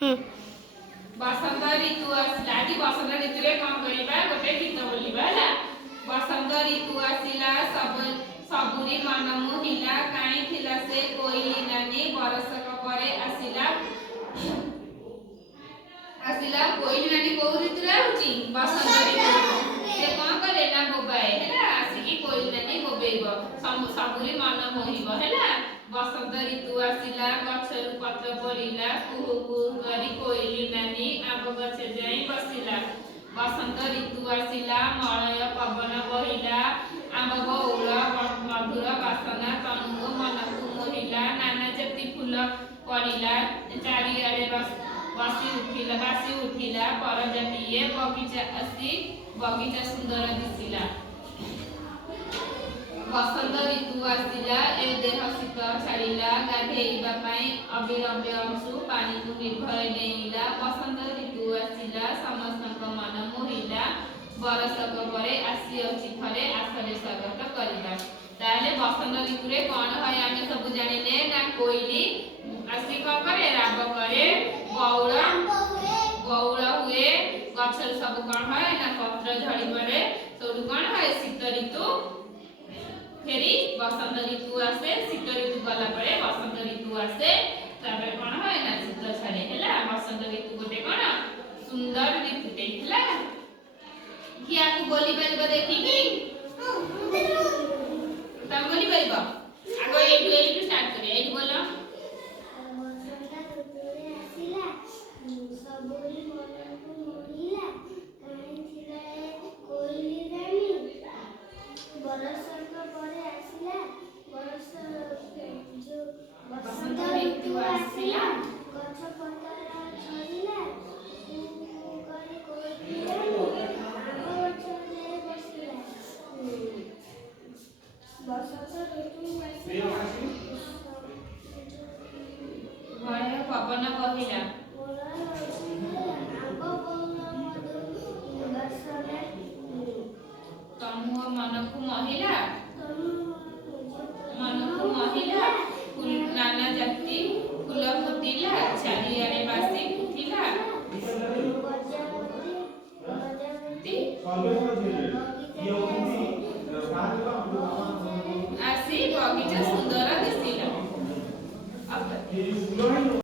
ହୁଁ। बसंत ऋतु आसिला कि बसंत ऋतु रे कौन करिबा गोटे गीत बोलिबा ହେଲା बसंत ऋतु आसिला सबुरी मन मोहिला काई थिला से कोइली नानी बरसक परे आसिला कोइली नानी को ऋतु रे होची बसंत ऋतु से कौन करे ना बोबाए हैला आसिकी कोइली नानी बोबेइबो सबुरी मन मोहिबो हैला बसंत ऋतु आसिला गछरु पत्र पड़िला कुहू कुहू करी कोइली नानी आंब गछ जाई बसिला बसंत ऋतु आसिला मलय पवन बहिला आंब बौल मधुर बासना तनु मनकु मोहिला नाना जति फूल पड़िला चारिआडे बासी उठिला परजातीय बगीचा आसी बगीचा सुंदर दिसिला बसंत ऋतु आसिला ए देह शीत छाड़िला गाधेइबा पाई अबिरम्य अंशु पानी को निर्भय नेइला बसंत ऋतु आसिला समस्त मन मोहिला बरसक परे आसी अछि थरे आसरे स्वागत करिबा ताले बसंत ऋतु रे कोन होय आमे सब जानिले ना कोइली आसी को करे राब करे बौल हुए गछर सब कोन होय ना पत्र झड़ी पड़े सोडु कोन होय शीत ऋतु फेरी बसंत ऋतु आसे शीत ऋतु गला पड़े बसंत ऋतु आसे तापर कोन होय ना शीत छाड़े हैला बसंत ऋतु गोटे कोन सुंदर ऋतु ते हैला किया को बोली परबो देखि की तम बोली परबो आगो एठु स्टार्ट करे एठु बोलो सबुरी मनकु मोहिला काई थिला कोइली रानी बरसक परे आसिला बसंत ऋतु आसिला गछ पत्र झड़िला करी कोइली रानी आंब गछ जाई बसिला बसंत ऋतु आसिला मलय पवन बहिला तनु मनकु महिला नाना जाति फूल फुटिला चारिआडे बासी उठिला आसी बगीचा सुंदर दिसिला